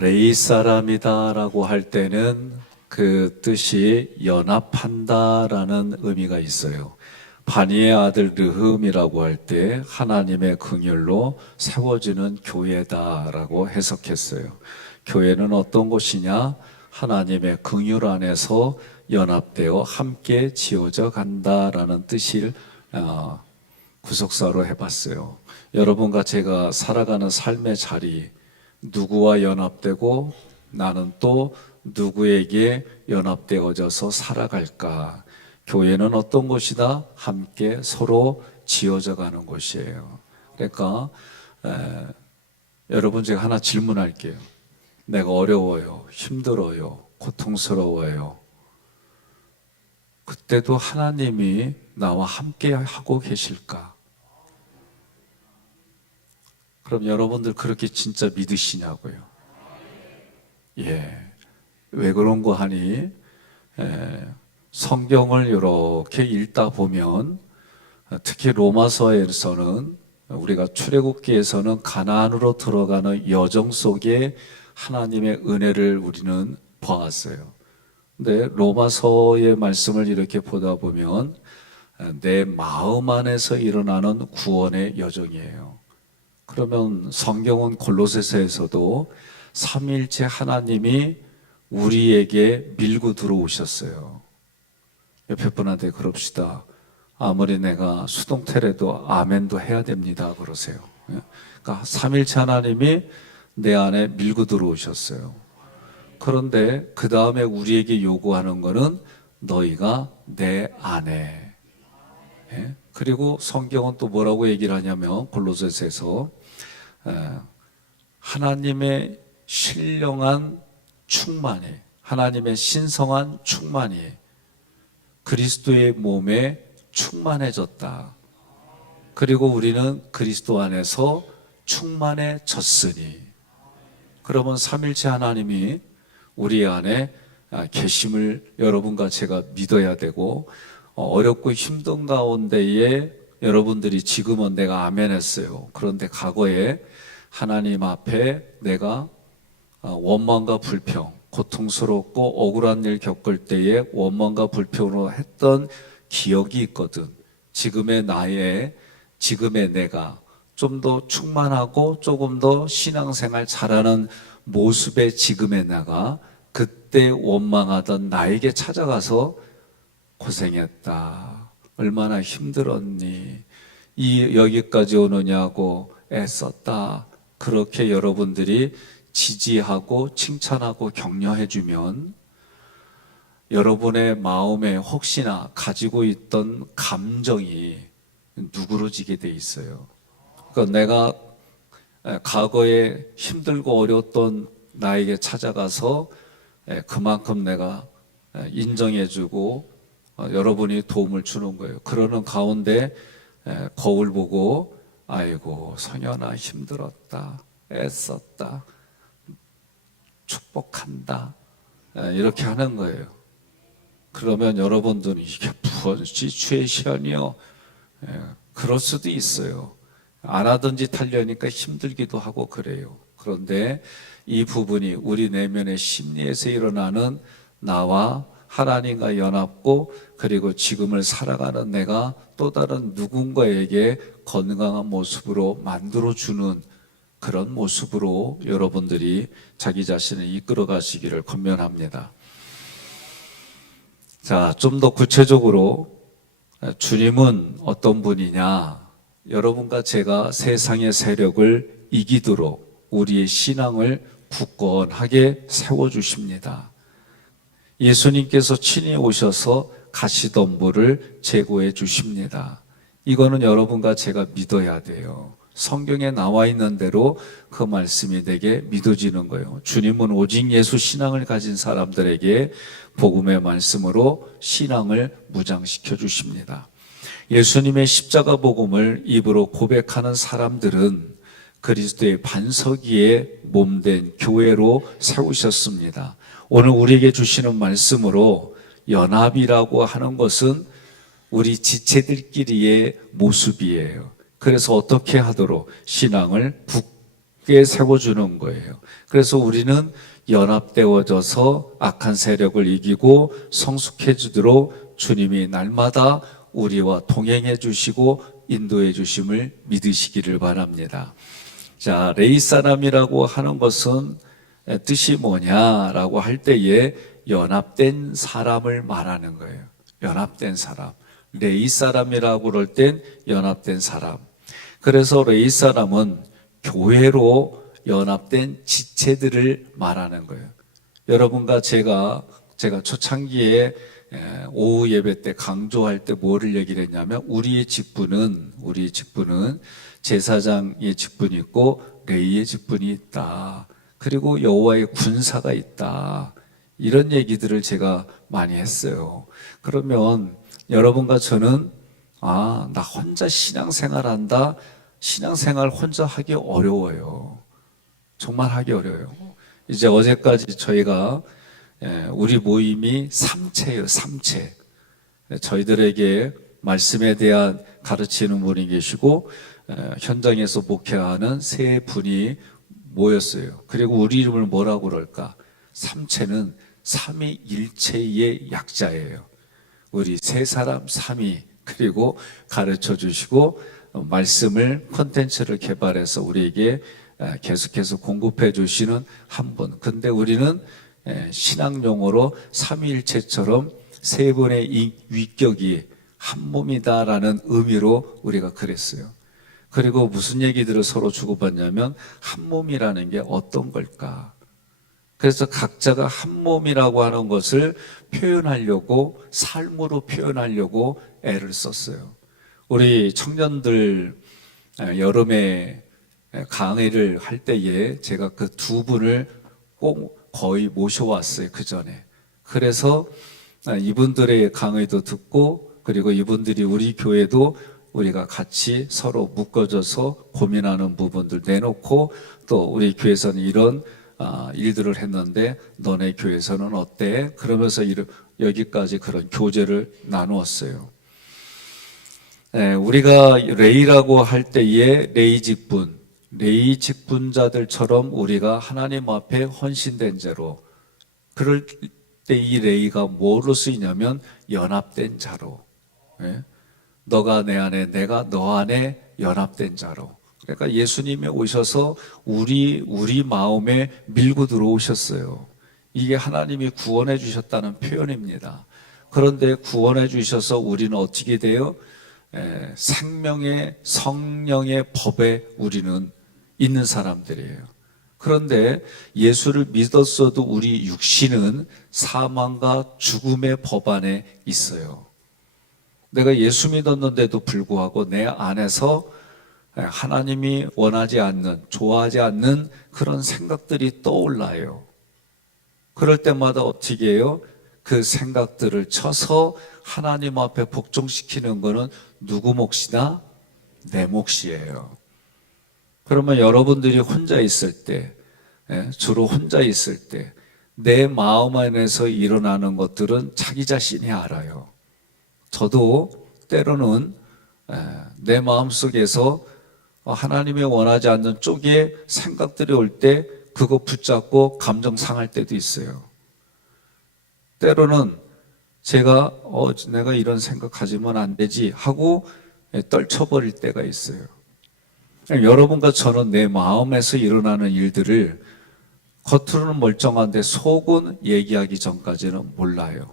레이 사람이다라고 할 때는 그 뜻이 연합한다라는 의미가 있어요. 바니의 아들 르흠이라고 할 때 하나님의 긍휼로 세워지는 교회다라고 해석했어요. 교회는 어떤 곳이냐? 하나님의 긍휼 안에서 연합되어 함께 지어져 간다라는 뜻을 구속사로 해봤어요. 여러분과 제가 살아가는 삶의 자리, 누구와 연합되고 나는 또 누구에게 연합되어져서 살아갈까? 교회는 어떤 곳이다? 함께 서로 지어져 가는 곳이에요. 그러니까 여러분, 제가 하나 질문할게요. 내가 어려워요, 힘들어요, 고통스러워요. 그때도 하나님이 나와 함께 하고 계실까? 그럼 여러분들 그렇게 진짜 믿으시냐고요? 예. 왜 그런 거 하니? 성경을 이렇게 읽다 보면 특히 로마서에서는 우리가 출애굽기에서는 가나안으로 들어가는 여정 속에 하나님의 은혜를 우리는 보았어요. 근데 로마서의 말씀을 이렇게 보다 보면 내 마음 안에서 일어나는 구원의 여정이에요. 그러면 성경은 골로새서에서도 삼위일체 하나님이 우리에게 밀고 들어오셨어요. 옆에 분한테 그럽시다. 아무리 내가 수동태라도 아멘도 해야 됩니다. 그러세요. 그러니까 삼위일체 하나님이 내 안에 밀고 들어오셨어요. 그런데 그 다음에 우리에게 요구하는 거는 너희가 내 안에. 그리고 성경은 또 뭐라고 얘기를 하냐면 골로새서에서 하나님의 신령한 충만이, 하나님의 신성한 충만이 그리스도의 몸에 충만해졌다. 그리고 우리는 그리스도 안에서 충만해졌으니, 그러면 삼일체 하나님이 우리 안에 계심을 여러분과 제가 믿어야 되고, 어렵고 힘든 가운데에 여러분들이 지금은 내가 아멘 했어요. 그런데 과거에 하나님 앞에 내가 원망과 불평, 고통스럽고 억울한 일 겪을 때에 원망과 불평으로 했던 기억이 있거든. 지금의 내가 좀 더 충만하고 조금 더 신앙생활 잘하는 모습의 지금의 내가 그때 원망하던 나에게 찾아가서 고생했다, 얼마나 힘들었니, 여기까지 오느냐고 애썼다, 그렇게 여러분들이 지지하고 칭찬하고 격려해주면 여러분의 마음에 혹시나 가지고 있던 감정이 누그러지게 돼 있어요. 그러니까 내가 과거에 힘들고 어려웠던 나에게 찾아가서 그만큼 내가 인정해주고 여러분이 도움을 주는 거예요. 그러는 가운데 거울 보고 아이고 성현아 힘들었다, 애썼다, 축복한다, 이렇게 하는 거예요. 그러면 여러분들은 이게 무슨 시츄에이션이요? 그럴 수도 있어요. 안 하던 짓 하려니까 힘들기도 하고 그래요. 그런데 이 부분이 우리 내면의 심리에서 일어나는 나와 하나님과 연합고, 그리고 지금을 살아가는 내가 또 다른 누군가에게 건강한 모습으로 만들어주는 그런 모습으로 여러분들이 자기 자신을 이끌어 가시기를 권면합니다. 자, 좀 더 구체적으로 주님은 어떤 분이냐? 여러분과 제가 세상의 세력을 이기도록 우리의 신앙을 굳건하게 세워주십니다. 예수님께서 친히 오셔서 가시덤불을 제거해 주십니다. 이거는 여러분과 제가 믿어야 돼요. 성경에 나와 있는 대로 그 말씀이 되게 믿어지는 거예요. 주님은 오직 예수 신앙을 가진 사람들에게 복음의 말씀으로 신앙을 무장시켜 주십니다. 예수님의 십자가 복음을 입으로 고백하는 사람들은 그리스도의 반석 위에 몸된 교회로 세우셨습니다. 오늘 우리에게 주시는 말씀으로 연합이라고 하는 것은 우리 지체들끼리의 모습이에요. 그래서 어떻게 하도록 신앙을 굳게 세워주는 거예요. 그래서 우리는 연합되어져서 악한 세력을 이기고 성숙해지도록 주님이 날마다 우리와 동행해 주시고 인도해 주심을 믿으시기를 바랍니다. 자, 레위 사람이라고 하는 것은 뜻이 뭐냐라고 할 때에 연합된 사람을 말하는 거예요. 연합된 사람. 레위 사람이라고 그럴 땐 연합된 사람. 그래서 레위 사람은 교회로 연합된 지체들을 말하는 거예요. 여러분과 제가 초창기에 오후 예배 때 강조할 때 뭐를 얘기를 했냐면 우리의 직분은 제사장의 직분이 있고 레위의 직분이 있다. 그리고 여호와의 군사가 있다. 이런 얘기들을 제가 많이 했어요. 그러면 여러분과 저는 나 혼자 신앙생활한다. 신앙생활 혼자 하기 어려워요. 정말 하기 어려워요. 이제 어제까지 저희가 우리 모임이 삼체예요. 삼체. 저희들에게 말씀에 대한 가르치는 분이 계시고 현장에서 목회하는 세 분이 모였어요. 그리고 우리 이름을 뭐라고 그럴까? 삼체는 삼위일체의 약자예요. 우리 세 사람 삼위 그리고 가르쳐 주시고 말씀을 콘텐츠를 개발해서 우리에게 계속해서 공급해 주시는 한 분. 근데 우리는 신앙 용어로 삼위일체처럼 세 분의 위격이 한 몸이다라는 의미로 우리가 그랬어요. 그리고 무슨 얘기들을 서로 주고받냐면 한 몸이라는 게 어떤 걸까? 그래서 각자가 한 몸이라고 하는 것을 표현하려고 삶으로 표현하려고 애를 썼어요. 우리 청년들 여름에 강의를 할 때에 제가 그 두 분을 꼭 거의 모셔왔어요. 그 전에. 그래서 이분들의 강의도 듣고 그리고 이분들이 우리 교회도 우리가 같이 서로 묶어져서 고민하는 부분들 내놓고 또 우리 교회에서는 이런 일들을 했는데 너네 교회에서는 어때? 그러면서 여기까지 그런 교제를 나누었어요. 우리가 레위라고 할 때에 레위 직분자들처럼 우리가 하나님 앞에 헌신된 자로 그럴 때 이 레위가 뭐로 쓰이냐면 연합된 자로 너가 내 안에 내가 너 안에 연합된 자로 그러니까 예수님이 오셔서 우리 마음에 밀고 들어오셨어요. 이게 하나님이 구원해 주셨다는 표현입니다. 그런데 구원해 주셔서 우리는 어떻게 돼요? 생명의 성령의 법에 우리는 있는 사람들이에요. 그런데 예수를 믿었어도 우리 육신은 사망과 죽음의 법 안에 있어요. 내가 예수 믿었는데도 불구하고 내 안에서 하나님이 원하지 않는, 좋아하지 않는 그런 생각들이 떠올라요. 그럴 때마다 어떻게 해요? 그 생각들을 쳐서 하나님 앞에 복종시키는 거는 누구 몫이다? 내 몫이에요. 그러면 여러분들이 혼자 있을 때, 주로 혼자 있을 때, 내 마음 안에서 일어나는 것들은 자기 자신이 알아요. 저도 때로는 내 마음 속에서 하나님이 원하지 않는 쪽에 생각들이 올 때 그거 붙잡고 감정 상할 때도 있어요. 때로는 제가 내가 이런 생각하지면 안 되지 하고 떨쳐버릴 때가 있어요. 여러분과 저는 내 마음에서 일어나는 일들을 겉으로는 멀쩡한데 속은 얘기하기 전까지는 몰라요.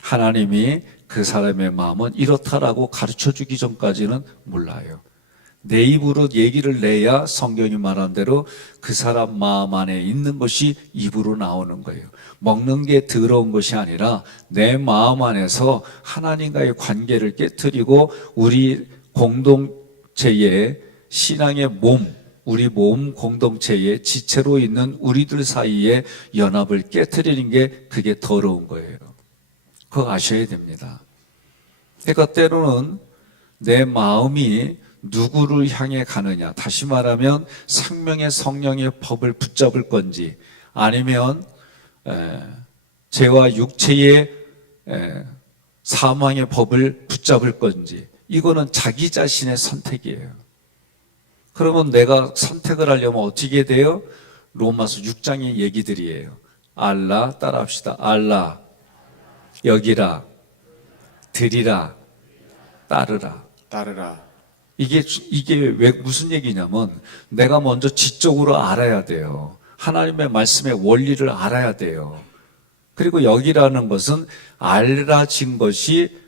하나님이 그 사람의 마음은 이렇다라고 가르쳐주기 전까지는 몰라요. 내 입으로 얘기를 내야 성경이 말한 대로 그 사람 마음 안에 있는 것이 입으로 나오는 거예요. 먹는 게 더러운 것이 아니라 내 마음 안에서 하나님과의 관계를 깨트리고 우리 공동체의 신앙의 우리 몸 공동체의 지체로 있는 우리들 사이에 연합을 깨트리는 게 그게 더러운 거예요. 그거 아셔야 됩니다. 그러니까 때로는 내 마음이 누구를 향해 가느냐, 다시 말하면 생명의 성령의 법을 붙잡을 건지 아니면 죄와 육체의 사망의 법을 붙잡을 건지 이거는 자기 자신의 선택이에요. 그러면 내가 선택을 하려면 어떻게 돼요? 로마서 6장의 얘기들이에요. 알라, 따라합시다. 알라, 여기라, 드리라, 따르라. 따르라. 이게 왜 무슨 얘기냐면 내가 먼저 지적으로 알아야 돼요. 하나님의 말씀의 원리를 알아야 돼요. 그리고 여기라는 것은 알아진 것이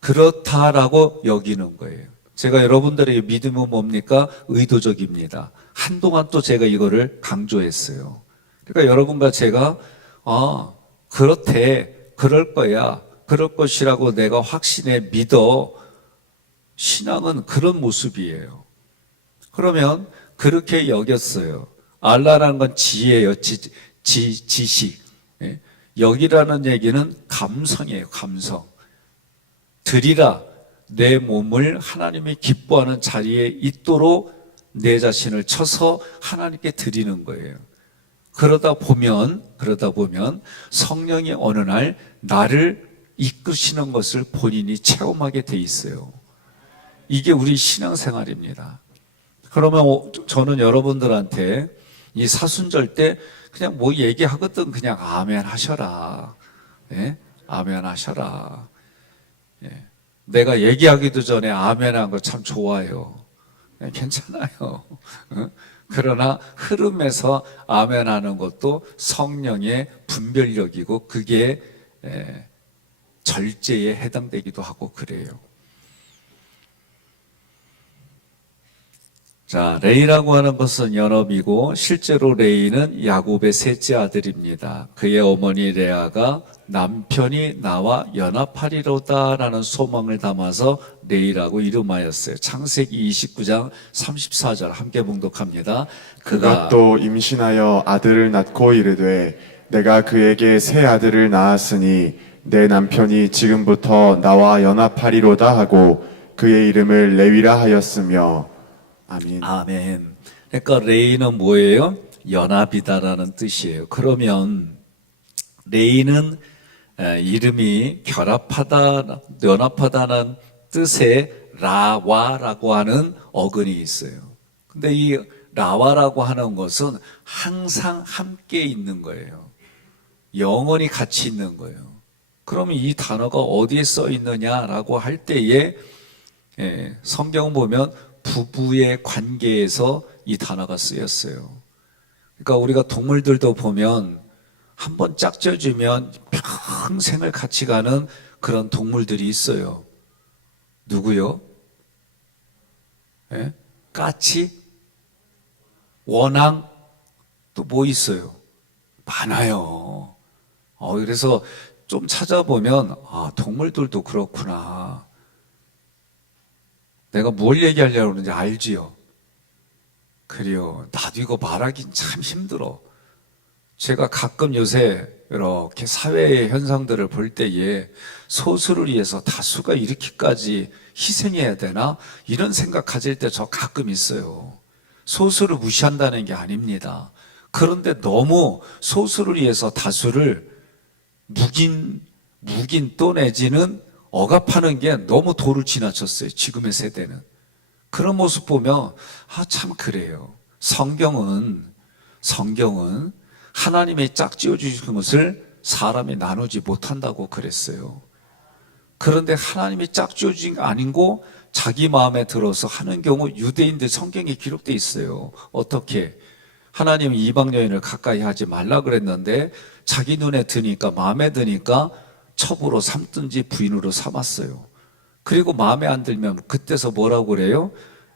그렇다라고 여기는 거예요. 제가 여러분들에게 믿음은 뭡니까? 의도적입니다. 한동안 또 제가 이거를 강조했어요. 그러니까 여러분과 제가 그렇대, 그럴 거야, 그럴 것이라고 내가 확신해 믿어. 신앙은 그런 모습이에요. 그러면 그렇게 여겼어요. 알라라는 건 지혜예요. 지식. 예. 여기라는 얘기는 감성이에요. 감성. 드리라. 내 몸을 하나님이 기뻐하는 자리에 있도록 내 자신을 쳐서 하나님께 드리는 거예요. 그러다 보면 성령이 어느 날 나를 이끄시는 것을 본인이 체험하게 돼 있어요. 이게 우리 신앙생활입니다. 그러면 저는 여러분들한테 이 사순절 때 그냥 뭐 얘기하거든 그냥 아멘 하셔라. 네? 아멘 하셔라. 네. 내가 얘기하기도 전에 아멘 한 거 참 좋아요. 네, 괜찮아요. 그러나 흐름에서 아멘 하는 것도 성령의 분별력이고 그게 절제에 해당되기도 하고 그래요. 자, 레이라고 하는 것은 연업이고 실제로 레이는 야곱의 셋째 아들입니다. 그의 어머니 레아가 남편이 나와 연합하리로다라는 소망을 담아서 레이라고 이름하였어요. 창세기 29장 34절 함께 봉독합니다. 그가 또 임신하여 아들을 낳고 이르되 내가 그에게 새 아들을 낳았으니 내 남편이 지금부터 나와 연합하리로다 하고 그의 이름을 레위라 하였으며 아멘. 아멘. 그러니까 레이는 뭐예요? 연합이다라는 뜻이에요. 그러면 레이는 이름이 연합하다는 뜻의 라와라고 하는 어근이 있어요. 근데 이 라와라고 하는 것은 항상 함께 있는 거예요. 영원히 같이 있는 거예요. 그러면 이 단어가 어디에 써 있느냐라고 할 때에 성경 보면 부부의 관계에서 이 단어가 쓰였어요. 그러니까 우리가 동물들도 보면 한번 짝져주면 평생을 같이 가는 그런 동물들이 있어요. 누구요? 예? 까치? 원앙? 또 뭐 있어요? 많아요. 그래서 좀 찾아보면 동물들도 그렇구나. 내가 뭘 얘기하려고 그러는지 알지요? 그래요. 나도 이거 말하긴 참 힘들어. 제가 가끔 요새 이렇게 사회의 현상들을 볼 때에 소수를 위해서 다수가 이렇게까지 희생해야 되나? 이런 생각 가질 때 저 가끔 있어요. 소수를 무시한다는 게 아닙니다. 그런데 너무 소수를 위해서 다수를 묵인 또 내지는 억압하는 게 너무 도를 지나쳤어요. 지금의 세대는. 그런 모습 보면 참 그래요. 성경은 하나님의 짝지어 주신 것을 사람이 나누지 못한다고 그랬어요. 그런데 하나님이 짝지어 주신 게 아니고 자기 마음에 들어서 하는 경우 유대인들 성경에 기록되어 있어요. 어떻게? 하나님은 이방 여인을 가까이 하지 말라 그랬는데 자기 눈에 드니까 마음에 드니까 첩으로 삼든지 부인으로 삼았어요. 그리고 마음에 안 들면 그때서 뭐라고 그래요?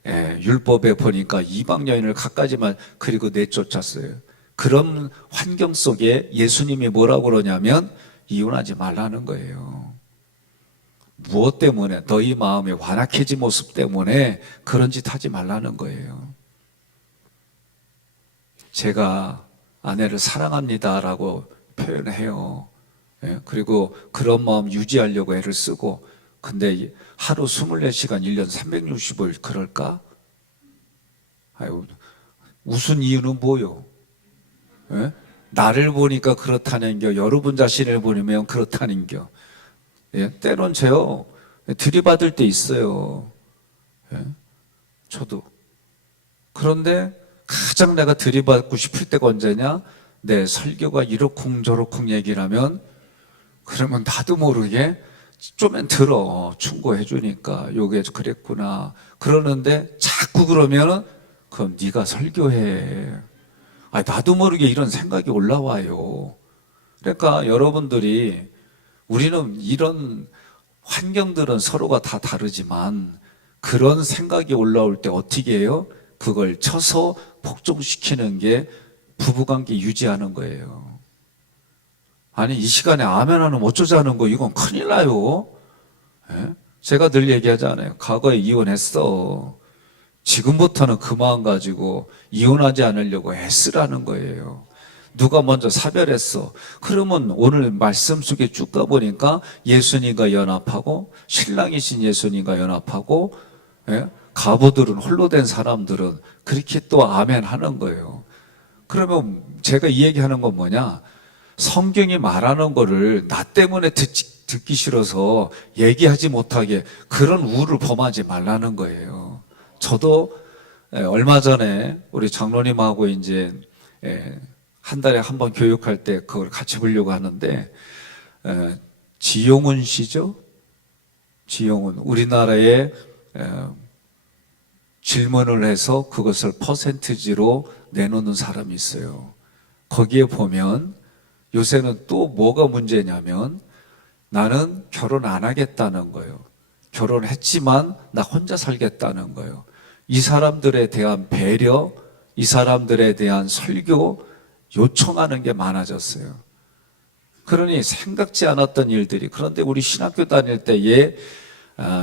율법에 보니까 이방 여인을 가까이만 그리고 내쫓았어요. 그런 환경 속에 예수님이 뭐라고 그러냐면 이혼하지 말라는 거예요. 무엇 때문에? 너희 마음의 완악해진 모습 때문에 그런 짓 하지 말라는 거예요. 제가 아내를 사랑합니다라고 표현해요. 그리고 그런 마음 유지하려고 애를 쓰고 근데 하루 24시간 1년 365일 그럴까? 웃은 이유는 뭐요? 나를 보니까 그렇다는 겨 여러분 자신을 보면 그렇다는 겨 때론 제요 들이받을 때 있어요. 저도 그런데 가장 내가 들이받고 싶을 때가 언제냐? 내 설교가 이러쿵저러쿵 얘기를 하면, 그러면 나도 모르게 좀은 들어. 충고해 주니까 요게 그랬구나. 그러는데 자꾸 그러면은 그럼 네가 설교해. 나도 모르게 이런 생각이 올라와요. 그러니까 여러분들이, 우리는 이런 환경들은 서로가 다 다르지만 그런 생각이 올라올 때 어떻게 해요? 그걸 쳐서 복종시키는 게 부부관계 유지하는 거예요. 아니, 이 시간에 아멘 하면 어쩌자는 거, 이건 큰일 나요. 예? 제가 늘 얘기하잖아요. 과거에 이혼했어. 지금부터는 그 마음 가지고 이혼하지 않으려고 애쓰라는 거예요. 누가 먼저 사별했어. 그러면 오늘 말씀 속에 쭉 가보니까 예수님과 연합하고, 신랑이신 예수님과 연합하고, 예? 가부들은, 홀로 된 사람들은 그렇게 또 아멘 하는 거예요. 그러면 제가 이 얘기하는 건 뭐냐? 성경이 말하는 거를 나 때문에 듣기 싫어서 얘기하지 못하게 그런 우를 범하지 말라는 거예요. 저도 얼마 전에 우리 장로님하고 이제 한 달에 한 번 교육할 때 그걸 같이 보려고 하는데, 지용훈 씨죠? 지용훈. 우리나라에 질문을 해서 그것을 퍼센티지로 내놓는 사람이 있어요. 거기에 보면 요새는 또 뭐가 문제냐면, 나는 결혼 안 하겠다는 거예요. 결혼했지만 나 혼자 살겠다는 거예요. 이 사람들에 대한 배려, 이 사람들에 대한 설교 요청하는 게 많아졌어요. 그러니 생각지 않았던 일들이, 그런데 우리 신학교 다닐 때에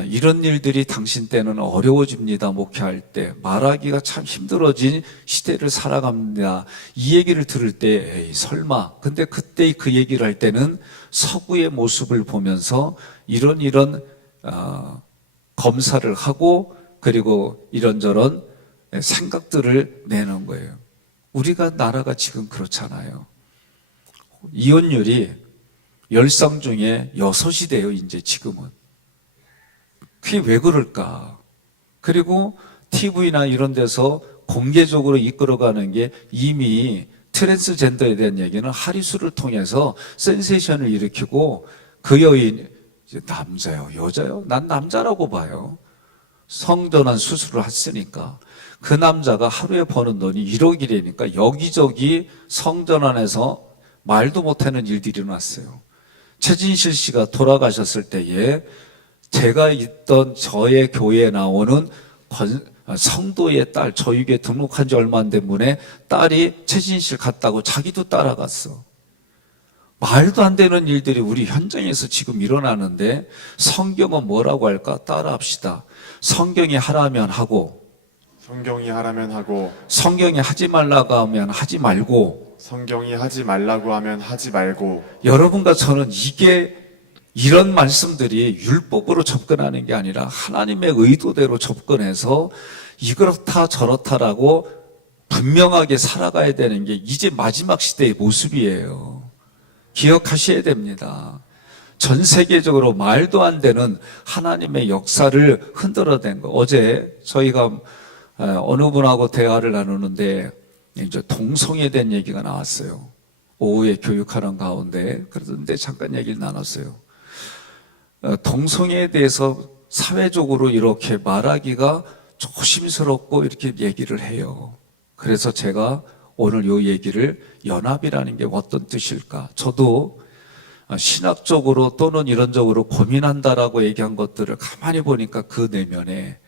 이런 일들이 당신 때는 어려워집니다. 목회할 때 말하기가 참 힘들어진 시대를 살아갑니다. 이 얘기를 들을 때 에이 설마. 근데 그때 그 얘기를 할 때는 서구의 모습을 보면서 이런 검사를 하고, 그리고 이런저런 생각들을 내는 거예요. 우리가 나라가 지금 그렇잖아요. 이혼율이 10쌍 중에 6이 돼요. 이제 지금은. 그게 왜 그럴까? 그리고 TV나 이런 데서 공개적으로 이끌어가는 게, 이미 트랜스젠더에 대한 얘기는 하리수를 통해서 센세이션을 일으키고, 그 여인, 남자요, 여자요? 난 남자라고 봐요. 성전환 수술을 했으니까. 그 남자가 하루에 버는 돈이 1억이라니까 여기저기 성전환에서 말도 못하는 일들이 일어났어요. 최진실 씨가 돌아가셨을 때에 제가 있던 저의 교회에 나오는 성도의 딸, 저에게 등록한 지 얼마 안 된 분의 딸이 최진실 갔다고 자기도 따라갔어. 말도 안 되는 일들이 우리 현장에서 지금 일어나는데, 성경은 뭐라고 할까? 따라합시다. 성경이 하라면 하고, 성경이 하라면 하고, 성경이 하지 말라고 하면 하지 말고, 성경이 하지 말라고 하면 하지 말고. 여러분과 저는 이런 말씀들이 율법으로 접근하는 게 아니라 하나님의 의도대로 접근해서 이렇다 저렇다라고 분명하게 살아가야 되는 게 이제 마지막 시대의 모습이에요. 기억하셔야 됩니다. 전 세계적으로 말도 안 되는 하나님의 역사를 흔들어댄 거. 어제 저희가 어느 분하고 대화를 나누는데 이제 동성애에 대한 얘기가 나왔어요. 오후에 교육하는 가운데. 그런데 잠깐 얘기를 나눴어요. 동성애에 대해서 사회적으로 이렇게 말하기가 조심스럽고 이렇게 얘기를 해요. 그래서 제가 오늘 이 얘기를, 연합이라는 게 어떤 뜻일까? 저도 신학적으로 또는 이론적으로 고민한다라고 얘기한 것들을 가만히 보니까 그 내면에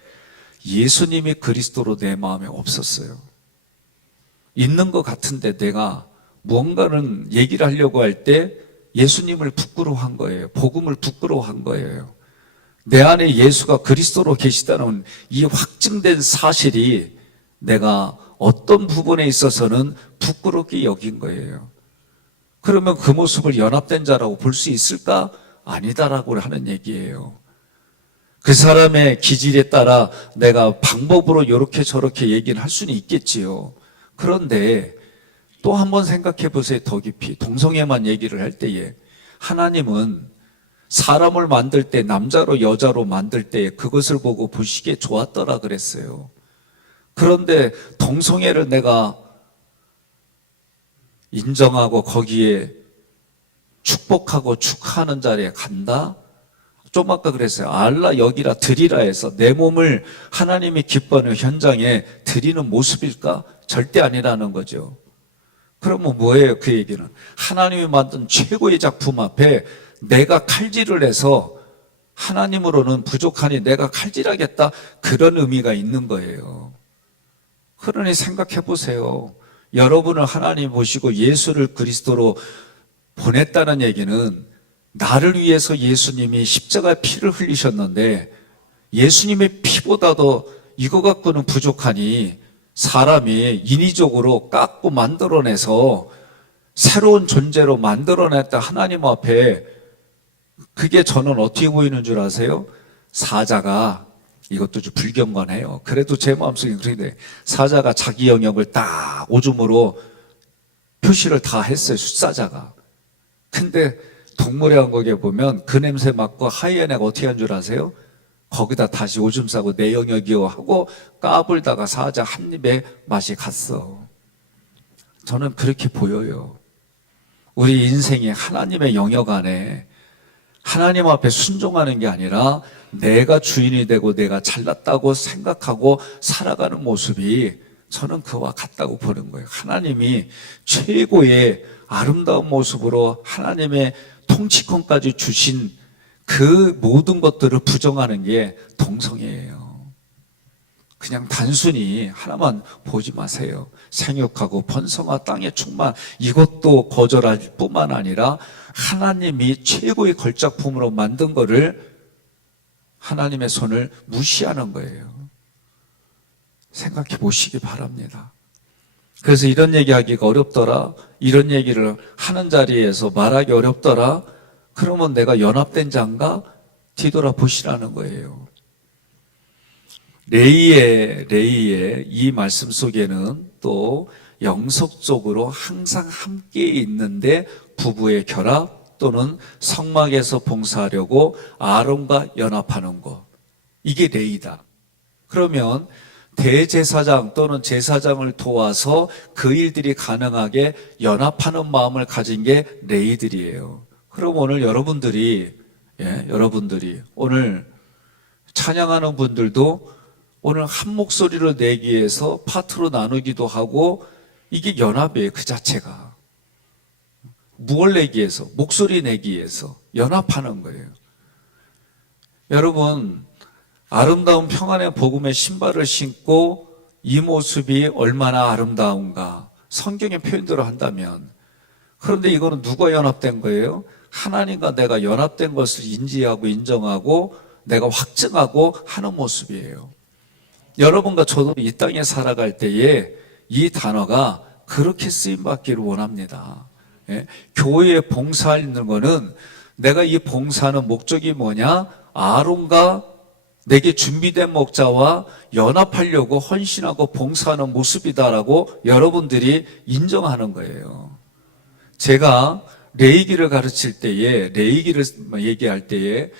예수님이 그리스도로 내 마음에 없었어요. 있는 것 같은데 내가 무언가는 얘기를 하려고 할 때 예수님을 부끄러워한 거예요. 복음을 부끄러워한 거예요. 내 안에 예수가 그리스도로 계시다는 이 확증된 사실이 내가 어떤 부분에 있어서는 부끄럽게 여긴 거예요. 그러면 그 모습을 연합된 자라고 볼 수 있을까? 아니다라고 하는 얘기예요. 그 사람의 기질에 따라 내가 방법으로 이렇게 저렇게 얘기를 할 수는 있겠지요. 그런데 또 한번 생각해 보세요. 더 깊이. 동성애만 얘기를 할 때에 하나님은 사람을 만들 때 남자로 여자로 만들 때 그것을 보고 보시기에 좋았더라 그랬어요. 그런데 동성애를 내가 인정하고 거기에 축복하고 축하하는 자리에 간다? 좀 아까 그랬어요. 알라 여기라 드리라 해서 내 몸을 하나님이 기뻐하는 현장에 드리는 모습일까? 절대 아니라는 거죠. 그러면 뭐예요? 그 얘기는 하나님이 만든 최고의 작품 앞에 내가 칼질을 해서 하나님으로는 부족하니 내가 칼질하겠다, 그런 의미가 있는 거예요. 그러니 생각해 보세요. 여러분을 하나님 보시고 예수를 그리스도로 보냈다는 얘기는 나를 위해서 예수님이 십자가의 피를 흘리셨는데 예수님의 피보다도 이거 갖고는 부족하니 사람이 인위적으로 깎고 만들어내서 새로운 존재로 만들어냈다 하나님 앞에, 그게 저는 어떻게 보이는 줄 아세요? 사자가, 이것도 좀 불경건해요. 그래도 제 마음속에 그런데 사자가 자기 영역을 딱 오줌으로 표시를 다 했어요. 숫사자가. 근데 동물의 왕국에 보면 그 냄새 맡고 하이에나가 어떻게 한 줄 아세요? 거기다 다시 오줌 싸고 내 영역이요 하고 까불다가 사자 한 입에 맛이 갔어. 저는 그렇게 보여요. 우리 인생이 하나님의 영역 안에 하나님 앞에 순종하는 게 아니라 내가 주인이 되고 내가 잘났다고 생각하고 살아가는 모습이 저는 그와 같다고 보는 거예요. 하나님이 최고의 아름다운 모습으로 하나님의 통치권까지 주신 그 모든 것들을 부정하는 게 동성애예요. 그냥 단순히 하나만 보지 마세요. 생육하고 번성하 땅의 충만, 이것도 거절할 뿐만 아니라 하나님이 최고의 걸작품으로 만든 거를 하나님의 손을 무시하는 거예요. 생각해 보시기 바랍니다. 그래서 이런 얘기하기가 어렵더라, 이런 얘기를 하는 자리에서 말하기 어렵더라, 그러면 내가 연합된 자인가? 뒤돌아보시라는 거예요. 레이의 이 말씀 속에는 또 영속적으로 항상 함께 있는데 부부의 결합 또는 성막에서 봉사하려고 아론과 연합하는 것, 이게 레이다. 그러면 대제사장 또는 제사장을 도와서 그 일들이 가능하게 연합하는 마음을 가진 게 레이들이에요. 그럼 오늘 여러분들이 오늘 찬양하는 분들도 오늘 한 목소리를 내기 위해서 파트로 나누기도 하고, 이게 연합이에요. 그 자체가 무엇을 내기 위해서, 목소리 내기 위해서 연합하는 거예요. 여러분, 아름다운 평안의 복음의 신발을 신고 이 모습이 얼마나 아름다운가 성경의 표현대로 한다면, 그런데 이거는 누가 연합된 거예요? 하나님과 내가 연합된 것을 인지하고 인정하고 내가 확증하고 하는 모습이에요. 여러분과 저도 이 땅에 살아갈 때에 이 단어가 그렇게 쓰임받기를 원합니다. 예? 교회에 봉사하는 거는 내가 이 봉사하는 목적이 뭐냐? 아론과 내게 준비된 목자와 연합하려고 헌신하고 봉사하는 모습이다라고 여러분들이 인정하는 거예요. 제가 레위기를 가르칠 때에, 레위기를 얘기할 때에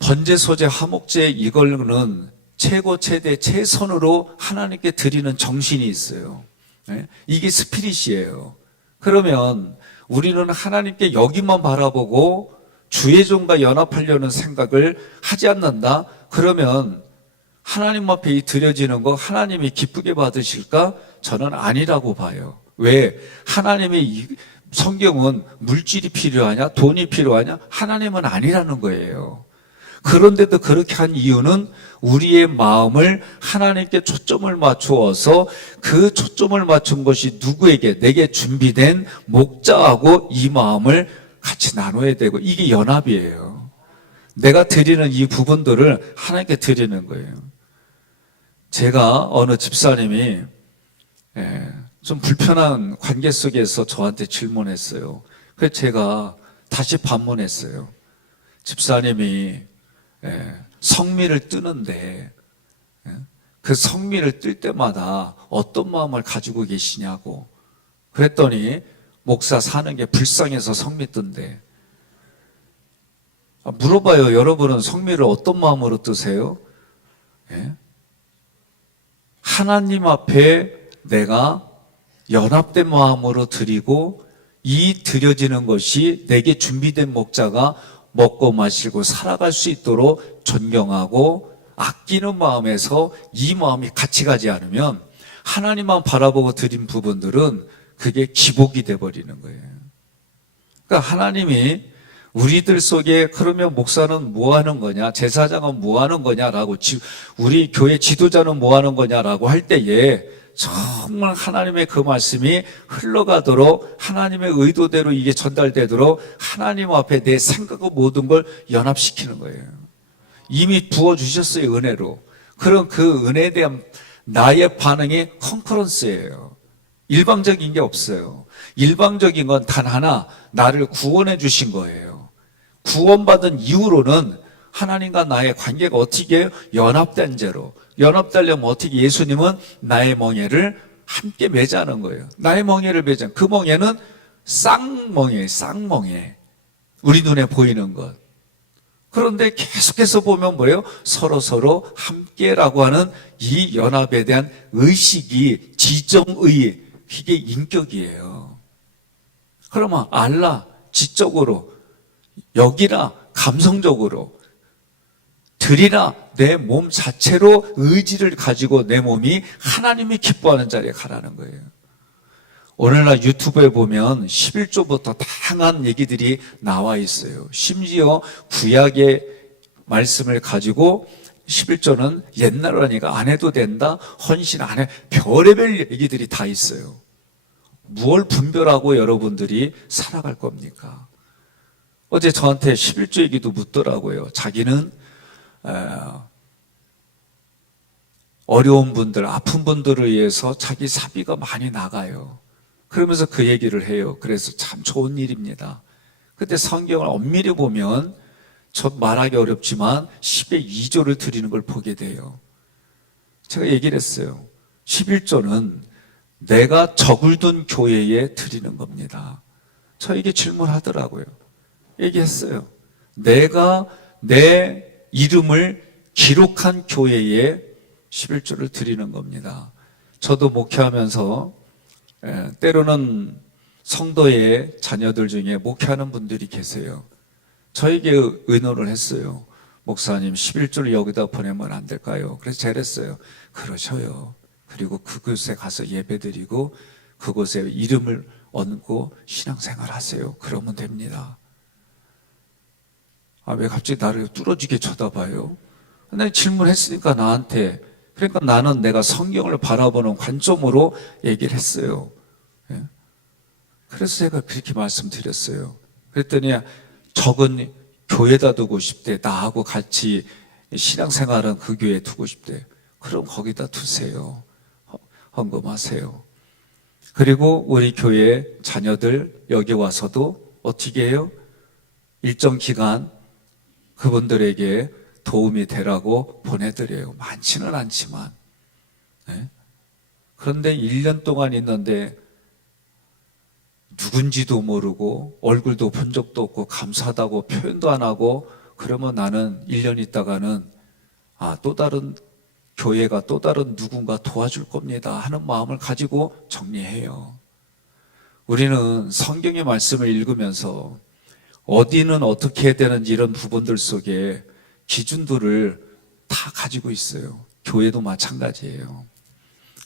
번제, 소제, 화목제 이걸로는 최고, 최대, 최선으로 하나님께 드리는 정신이 있어요. 이게 스피릿이에요. 그러면 우리는 하나님께 여기만 바라보고 주의 종과 연합하려는 생각을 하지 않는다? 그러면 하나님 앞에 이 드려지는 거 하나님이 기쁘게 받으실까? 저는 아니라고 봐요. 왜? 하나님의 성경은 물질이 필요하냐? 돈이 필요하냐? 하나님은 아니라는 거예요. 그런데도 그렇게 한 이유는 우리의 마음을 하나님께 초점을 맞추어서 그 초점을 맞춘 것이 누구에게? 내게 준비된 목자하고 이 마음을 같이 나눠야 되고, 이게 연합이에요. 내가 드리는 이 부분들을 하나님께 드리는 거예요. 제가 어느 집사님이 좀 불편한 관계 속에서 저한테 질문했어요. 그래서 제가 다시 반문했어요. 집사님이 성미를 뜨는데 그 성미를 뜰 때마다 어떤 마음을 가지고 계시냐고. 그랬더니 목사 사는 게 불쌍해서 성미 뜬대. 물어봐요. 여러분은 성미를 어떤 마음으로 뜨세요? 하나님 앞에 내가 연합된 마음으로 드리고 이 드려지는 것이 내게 준비된 목자가 먹고 마시고 살아갈 수 있도록 존경하고 아끼는 마음에서 이 마음이 같이 가지 않으면 하나님만 바라보고 드린 부분들은 그게 기복이 돼버리는 거예요. 그러니까 하나님이 우리들 속에 그러면 목사는 뭐 하는 거냐, 제사장은 뭐 하는 거냐라고, 우리 교회 지도자는 뭐 하는 거냐라고 할 때에 정말 하나님의 그 말씀이 흘러가도록 하나님의 의도대로 이게 전달되도록 하나님 앞에 내 생각과 모든 걸 연합시키는 거예요. 이미 부어주셨어요, 은혜로. 그럼 그 은혜에 대한 나의 반응이 컨커런스예요. 일방적인 게 없어요. 일방적인 건 단 하나, 나를 구원해 주신 거예요. 구원받은 이후로는 하나님과 나의 관계가 어떻게 연합된 죄로, 연합되려면 어떻게, 예수님은 나의 멍에를 함께 매자는 거예요. 나의 멍에를 매자. 그 멍에는 쌍멍에, 쌍멍에. 우리 눈에 보이는 것. 그런데 계속해서 보면 뭐예요? 서로 함께라고 하는 이 연합에 대한 의식이 지정의, 이게 인격이에요. 그러면 알라, 지적으로, 여기나 감성적으로, 들이나 내 몸 자체로 의지를 가지고 내 몸이 하나님이 기뻐하는 자리에 가라는 거예요. 오늘날 유튜브에 보면 11조부터 다양한 얘기들이 나와 있어요. 심지어 구약의 말씀을 가지고 11조는 옛날이니까 안 해도 된다, 헌신 안 해, 별의별 얘기들이 다 있어요. 무엇을 분별하고 여러분들이 살아갈 겁니까? 어제 저한테 11조 얘기도 묻더라고요. 자기는 어려운 분들, 아픈 분들을 위해서 자기 사비가 많이 나가요. 그러면서 그 얘기를 해요. 그래서 참 좋은 일입니다. 근데 성경을 엄밀히 보면 저 말하기 어렵지만 10의 2조를 드리는 걸 보게 돼요. 제가 얘기를 했어요. 11조는 내가 적을 둔 교회에 드리는 겁니다. 저에게 질문하더라고요. 얘기했어요. 내가 내 이름을 기록한 교회에 11조를 드리는 겁니다. 저도 목회하면서 때로는 성도의 자녀들 중에 목회하는 분들이 계세요. 저에게 의논을 했어요. 목사님 11조를 여기다 보내면 안 될까요? 그래서 잘했어요. 그러셔요. 그리고 그곳에 가서 예배드리고 그곳에 이름을 얹고 신앙생활 하세요. 그러면 됩니다. 왜 갑자기 나를 뚫어지게 쳐다봐요? 내가 질문했으니까 나한테. 그러니까 나는 내가 성경을 바라보는 관점으로 얘기를 했어요. 그래서 제가 그렇게 말씀드렸어요. 그랬더니 적은 교회에다 두고 싶대. 나하고 같이 신앙생활은 그 교회에 두고 싶대. 그럼 거기다 두세요. 헌금하세요. 그리고 우리 교회 자녀들 여기 와서도 어떻게 해요? 일정 기간 그분들에게 도움이 되라고 보내드려요. 많지는 않지만. 그런데 1년 동안 있는데 누군지도 모르고 얼굴도 본 적도 없고 감사하다고 표현도 안 하고, 그러면 나는 1년 있다가는 또 다른 교회가 또 다른 누군가 도와줄 겁니다 하는 마음을 가지고 정리해요. 우리는 성경의 말씀을 읽으면서 어디는 어떻게 해야 되는지 이런 부분들 속에 기준들을 다 가지고 있어요. 교회도 마찬가지예요.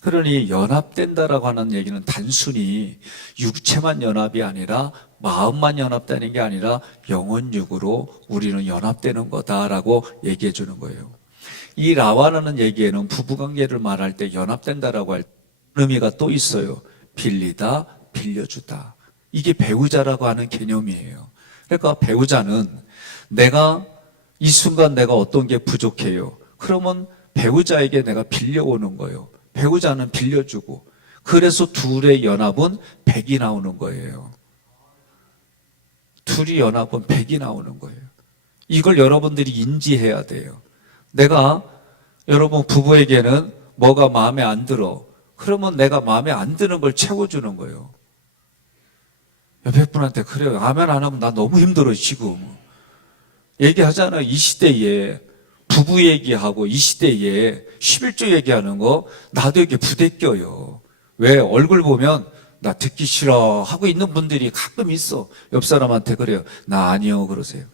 그러니 연합된다라고 하는 얘기는 단순히 육체만 연합이 아니라 마음만 연합되는 게 아니라 영혼육으로 우리는 연합되는 거다라고 얘기해 주는 거예요. 이 라와라는 얘기에는 부부관계를 말할 때 연합된다라고 할 의미가 또 있어요. 빌리다, 빌려주다. 이게 배우자라고 하는 개념이에요. 그러니까 배우자는 내가 이 순간 내가 어떤 게 부족해요. 그러면 배우자에게 내가 빌려오는 거예요. 배우자는 빌려주고, 그래서 둘의 연합은 100이 나오는 거예요. 둘이 연합은 100이 나오는 거예요. 이걸 여러분들이 인지해야 돼요. 내가 여러분 부부에게는 뭐가 마음에 안 들어. 그러면 내가 마음에 안 드는 걸 채워주는 거예요. 옆에 분한테 그래요. 아멘 안 하면 나 너무 힘들어 지금. 얘기하잖아요. 이 시대에 부부 얘기하고 이 시대에 11조 얘기하는 거 나도 이렇게 부대껴요. 왜? 얼굴 보면 나 듣기 싫어 하고 있는 분들이 가끔 있어. 옆 사람한테 그래요. 나 아니요 그러세요.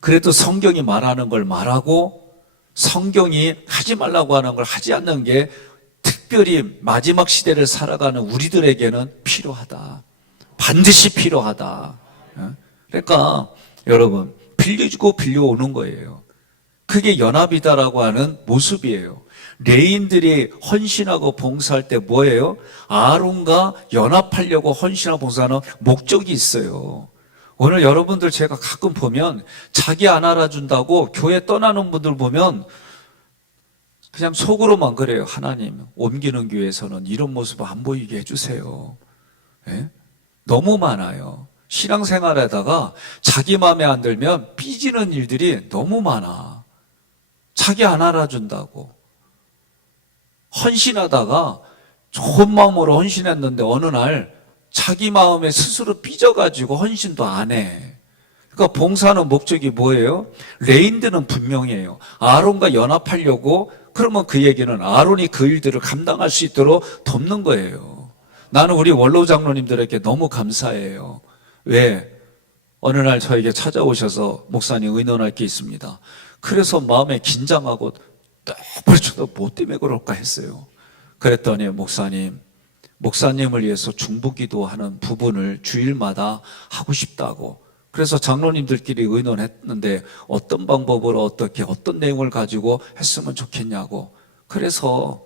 그래도 성경이 말하는 걸 말하고 성경이 하지 말라고 하는 걸 하지 않는 게 특별히 마지막 시대를 살아가는 우리들에게는 필요하다. 반드시 필요하다. 그러니까 여러분 빌려주고 빌려오는 거예요. 그게 연합이다라고 하는 모습이에요. 레인들이 헌신하고 봉사할 때 뭐예요? 아론과 연합하려고 헌신하고 봉사하는 목적이 있어요. 오늘 여러분들 제가 가끔 보면 자기 안 알아준다고 교회 떠나는 분들 보면 그냥 속으로만 그래요. 하나님 옮기는 교회에서는 이런 모습 안 보이게 해주세요. 예? 너무 많아요. 신앙생활에다가 자기 마음에 안 들면 삐지는 일들이 너무 많아. 자기 안 알아준다고. 헌신하다가 좋은 마음으로 헌신했는데 어느 날 자기 마음에 스스로 삐져가지고 헌신도 안 해. 그러니까 봉사하는 목적이 뭐예요? 레인들은 분명해요. 아론과 연합하려고 그러면 그 얘기는 아론이 그 일들을 감당할 수 있도록 돕는 거예요. 나는 우리 원로 장로님들에게 너무 감사해요. 왜? 어느 날 저에게 찾아오셔서 목사님 의논할 게 있습니다. 그래서 마음에 긴장하고 벌쳐도 뭐 때문에 그럴까 했어요. 그랬더니 목사님을 위해서 중보기도하는 부분을 주일마다 하고 싶다고. 그래서 장로님들끼리 의논했는데 어떤 방법으로 어떤 내용을 가지고 했으면 좋겠냐고. 그래서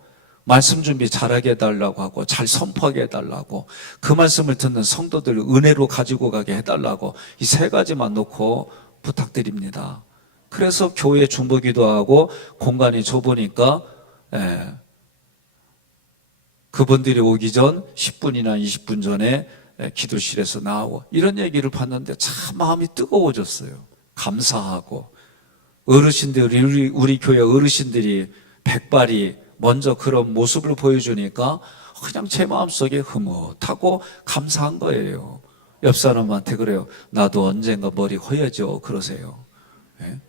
말씀 준비 잘하게 해달라고 하고 잘 선포하게 해달라고 그 말씀을 듣는 성도들 은혜로 가지고 가게 해달라고 이 세 가지만 놓고 부탁드립니다. 그래서 교회 중보기도하고 공간이 좁으니까 그분들이 오기 전 10분이나 20분 전에 기도실에서 나오고 이런 얘기를 봤는데 참 마음이 뜨거워졌어요. 감사하고 어르신들이 우리 교회 어르신들이 백발이 먼저 그런 모습을 보여주니까 그냥 제 마음속에 흐뭇하고 감사한 거예요. 옆 사람한테 그래요. 나도 언젠가 머리 허여져 그러세요. 예?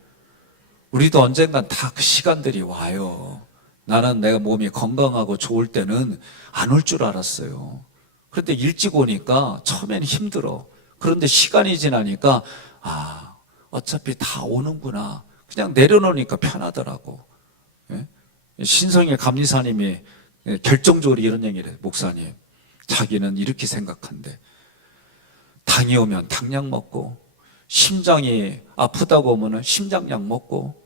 우리도 언젠간 다 그 시간들이 와요. 나는 내가 몸이 건강하고 좋을 때는 안 올 줄 알았어요. 그런데 일찍 오니까 처음에는 힘들어. 그런데 시간이 지나니까 어차피 다 오는구나. 그냥 내려놓으니까 편하더라고. 예? 신성의 감리사님이 결정적으로 이런 얘기를 해요. 목사님, 자기는 이렇게 생각한대. 당이 오면 당약 먹고 심장이 아프다고 하면 심장약 먹고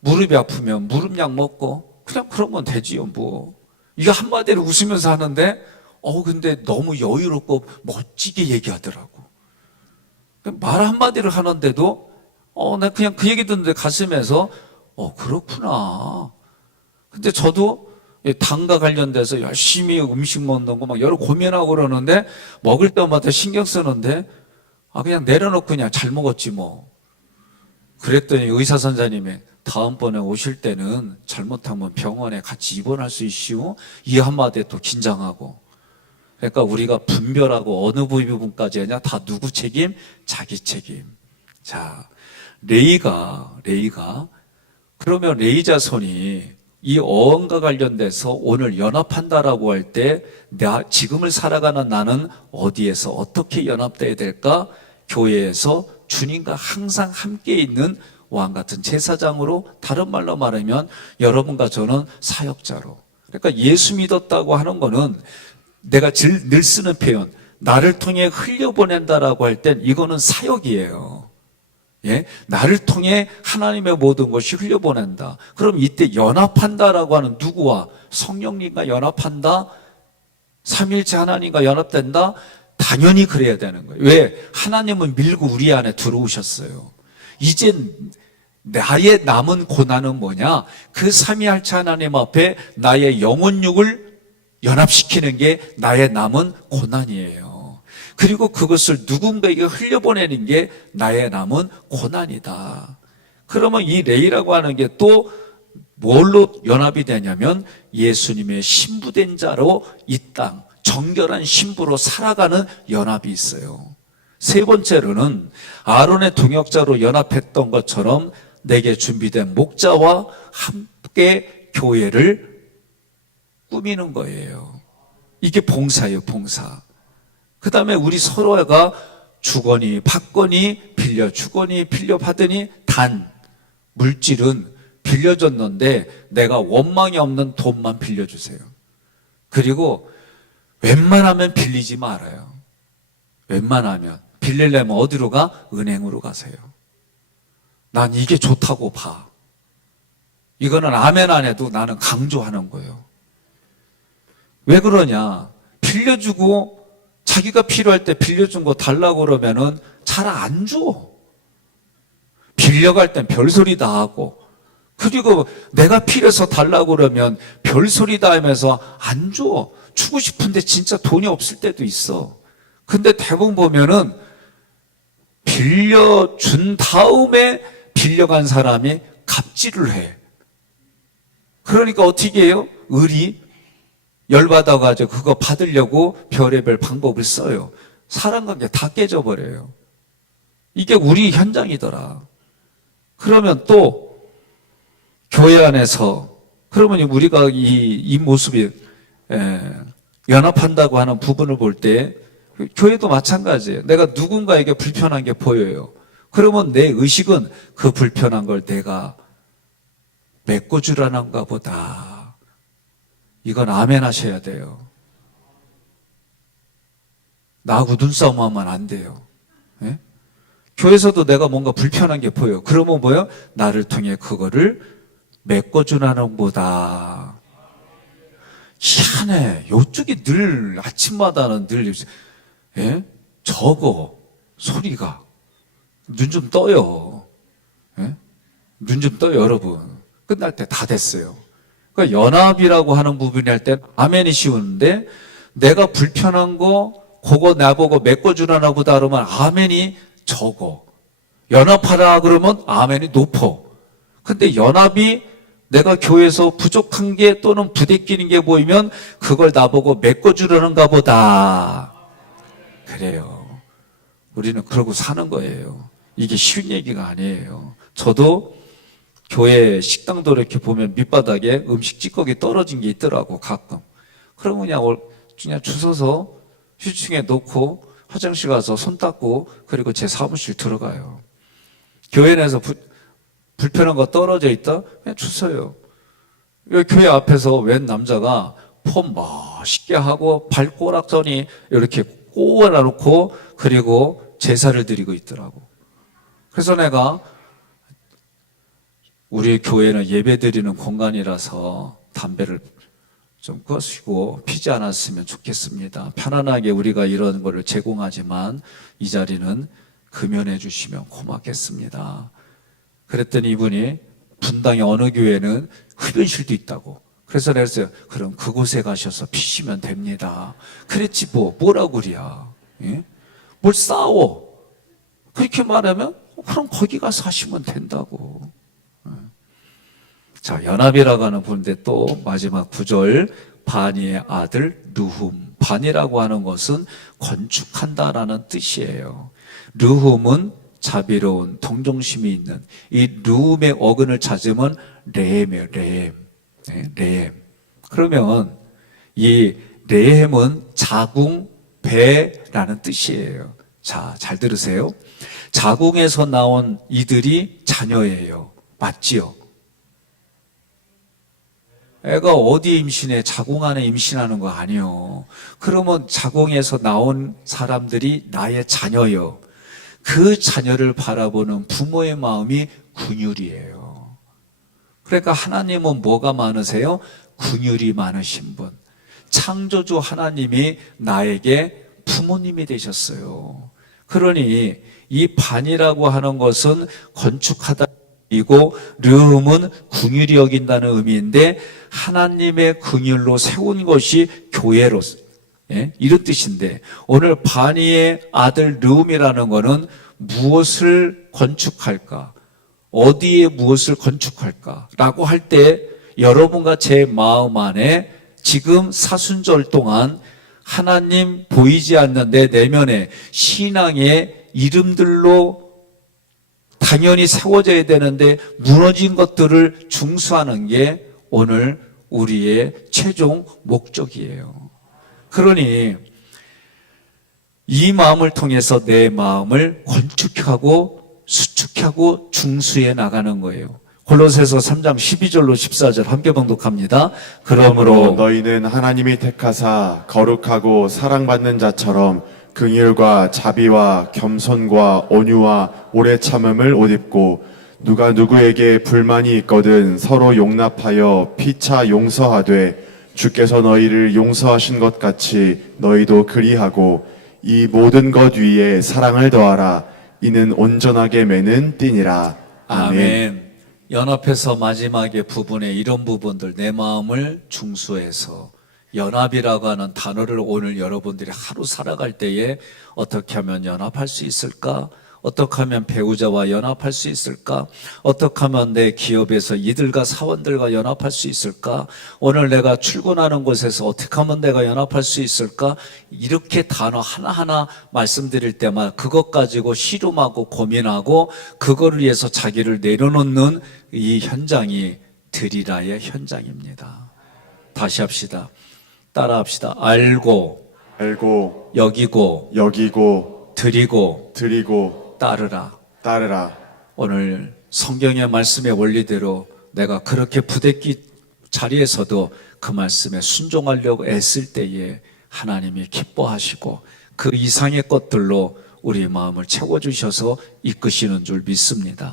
무릎이 아프면 무릎약 먹고 그냥 그러면 되지요 뭐. 이거 한마디로 웃으면서 하는데 근데 너무 여유롭고 멋지게 얘기하더라고. 말 한마디를 하는데도 나 그냥 그 얘기 듣는데 가슴에서 그렇구나. 근데 저도 당과 관련돼서 열심히 음식 먹는 거 막 여러 고민하고 그러는데 먹을 때마다 신경 쓰는데 그냥 내려놓고 그냥 잘 먹었지 뭐. 그랬더니 의사 선생님이 다음번에 오실 때는 잘못하면 병원에 같이 입원할 수 있시오. 이 한마디에 또 긴장하고. 그러니까 우리가 분별하고 어느 부분까지 하냐 다 누구 책임? 자기 책임. 자, 레이가 그러면 레이 자손이 이 어원과 관련돼서 오늘 연합한다라고 할 때 지금을 살아가는 나는 어디에서 어떻게 연합돼야 될까? 교회에서 주님과 항상 함께 있는 왕 같은 제사장으로, 다른 말로 말하면 여러분과 저는 사역자로. 그러니까 예수 믿었다고 하는 거는 내가 늘 쓰는 표현, 나를 통해 흘려보낸다라고 할 땐 이거는 사역이에요. 예? 나를 통해 하나님의 모든 것이 흘려보낸다. 그럼 이때 연합한다라고 하는 누구와? 성령님과 연합한다? 삼일체 하나님과 연합된다? 당연히 그래야 되는 거예요. 왜? 하나님은 밀고 우리 안에 들어오셨어요. 이제 나의 남은 고난은 뭐냐? 그 삼위일체 하나님 앞에 나의 영혼육을 연합시키는 게 나의 남은 고난이에요. 그리고 그것을 누군가에게 흘려보내는 게 나의 남은 고난이다. 그러면 이 레이라고 하는 게 또 뭘로 연합이 되냐면 예수님의 신부된 자로 이 땅 정결한 신부로 살아가는 연합이 있어요. 세 번째로는 아론의 동역자로 연합했던 것처럼 내게 준비된 목자와 함께 교회를 꾸미는 거예요. 이게 봉사예요, 봉사. 그 다음에 우리 서로가 주거니 받거니 빌려주거니 빌려받으니 단 물질은 빌려줬는데 내가 원망이 없는 돈만 빌려주세요. 그리고 웬만하면 빌리지 말아요. 웬만하면 빌리려면 어디로 가? 은행으로 가세요. 난 이게 좋다고 봐. 이거는 아멘 안 해도 나는 강조하는 거예요. 왜 그러냐? 빌려주고 자기가 필요할 때 빌려준 거 달라고 그러면은 잘 안 줘. 빌려갈 땐 별소리 다 하고, 그리고 내가 필요해서 달라고 그러면 별소리 다 하면서 안 줘. 주고 싶은데 진짜 돈이 없을 때도 있어. 근데 대부분 보면은 빌려준 다음에 빌려간 사람이 갑질을 해. 그러니까 어떻게 해요? 을이 열받아가지고 그거 받으려고 별의별 방법을 써요. 사람 관계 다 깨져버려요. 이게 우리 현장이더라. 그러면 또 교회 안에서 그러면 우리가 이 모습이 연합한다고 하는 부분을 볼 때 교회도 마찬가지예요. 내가 누군가에게 불편한 게 보여요. 그러면 내 의식은 그 불편한 걸 내가 메꿔주라는가 보다. 이건 아멘 하셔야 돼요. 나하고 눈싸움하면 안 돼요. 예? 교회에서도 내가 뭔가 불편한 게 보여. 그러면 뭐예요? 나를 통해 그거를 메꿔주라는 보다. 희한해. 이쪽이 늘 아침마다는 늘 적어 소리가. 눈 좀 떠요. 예? 눈 좀 떠요, 여러분. 끝날 때 다 됐어요. 그러니까 연합이라고 하는 부분이 할 때 아멘이 쉬운데 내가 불편한 거 그거 나보고 메꿔주라나 보다 그러면 아멘이 적어. 연합하라 그러면 아멘이 높어. 근데 연합이 내가 교회에서 부족한 게 또는 부대끼는 게 보이면 그걸 나보고 메꿔주려는가 보다. 그래요. 우리는 그러고 사는 거예요. 이게 쉬운 얘기가 아니에요. 저도 교회 식당도 이렇게 보면 밑바닥에 음식 찌꺼기 떨어진 게 있더라고, 가끔. 그러면 그냥 주워서 휴지통에 놓고 화장실 가서 손 닦고 그리고 제 사무실 들어가요. 교회 내에서 불편한 거 떨어져 있다? 그냥 주워요. 교회 앞에서 웬 남자가 폼 멋있게 하고 발꼬락선이 이렇게 꼬아놓고 그리고 제사를 드리고 있더라고. 그래서 내가 우리 교회는 예배 드리는 공간이라서 담배를 좀 꺼시고 피지 않았으면 좋겠습니다. 편안하게 우리가 이런 거를 제공하지만 이 자리는 금연해 주시면 고맙겠습니다. 그랬더니 이분이 분당의 어느 교회는 흡연실도 있다고. 그래서 내가 했어요. 그럼 그곳에 가셔서 피시면 됩니다. 그랬지 뭐라고 그래야. 예? 뭘 싸워. 그렇게 말하면 그럼 거기 가서 하시면 된다고. 자, 연합이라고 하는 부분인데 또 마지막 9절 바니의 아들 르훔. 바니라고 하는 것은 건축한다라는 뜻이에요. 르훔은 자비로운 동정심이 있는 이 르훔의 어근을 찾으면 레헴이에요. 레헴. 네, 레헴. 그러면 이 레헴은 자궁 배라는 뜻이에요. 자, 잘 들으세요. 자궁에서 나온 이들이 자녀예요. 맞지요? 애가 어디 임신해? 자궁 안에 임신하는 거 아니요. 그러면 자궁에서 나온 사람들이 나의 자녀요. 그 자녀를 바라보는 부모의 마음이 긍휼이에요. 그러니까 하나님은 뭐가 많으세요? 긍휼이 많으신 분. 창조주 하나님이 나에게 부모님이 되셨어요. 그러니 이 반이라고 하는 것은 건축하다 이고 르훔은 긍휼히 여긴다는 의미인데 하나님의 긍휼로 세운 것이 교회로서 이런 뜻인데 오늘 바니의 아들 르훔이라는 것은 무엇을 건축할까? 어디에 무엇을 건축할까? 라고 할 때 여러분과 제 마음 안에 지금 사순절 동안 하나님 보이지 않는 내 내면의 신앙의 이름들로 당연히 세워져야 되는데 무너진 것들을 중수하는 게 오늘 우리의 최종 목적이에요. 그러니 이 마음을 통해서 내 마음을 건축하고 수축하고 중수해 나가는 거예요. 골로새서 3장 12절로 14절 함께 봉독합니다. 그러므로 너희는 하나님이 택하사 거룩하고 사랑받는 자처럼 긍휼과 자비와 겸손과 온유와 오래 참음을 옷 입고 누가 누구에게 불만이 있거든 서로 용납하여 피차 용서하되 주께서 너희를 용서하신 것 같이 너희도 그리하고 이 모든 것 위에 사랑을 더하라. 이는 온전하게 매는 띠니라. 아멘. 연합해서 마지막에 부분에 이런 부분들 내 마음을 중수해서 연합이라고 하는 단어를 오늘 여러분들이 하루 살아갈 때에 어떻게 하면 연합할 수 있을까? 어떻게 하면 배우자와 연합할 수 있을까? 어떻게 하면 내 기업에서 이들과 사원들과 연합할 수 있을까? 오늘 내가 출근하는 곳에서 어떻게 하면 내가 연합할 수 있을까? 이렇게 단어 하나하나 말씀드릴 때마다 그것 가지고 씨름하고 고민하고 그거를 위해서 자기를 내려놓는 이 현장이 드리라의 현장입니다. 다시 합시다. 따라합시다. 알고 여기고 드리고 따르라. 오늘 성경의 말씀의 원리대로 내가 그렇게 부대끼 자리에서도 그 말씀에 순종하려고 애쓸 때에 하나님이 기뻐하시고 그 이상의 것들로 우리 마음을 채워주셔서 이끄시는 줄 믿습니다.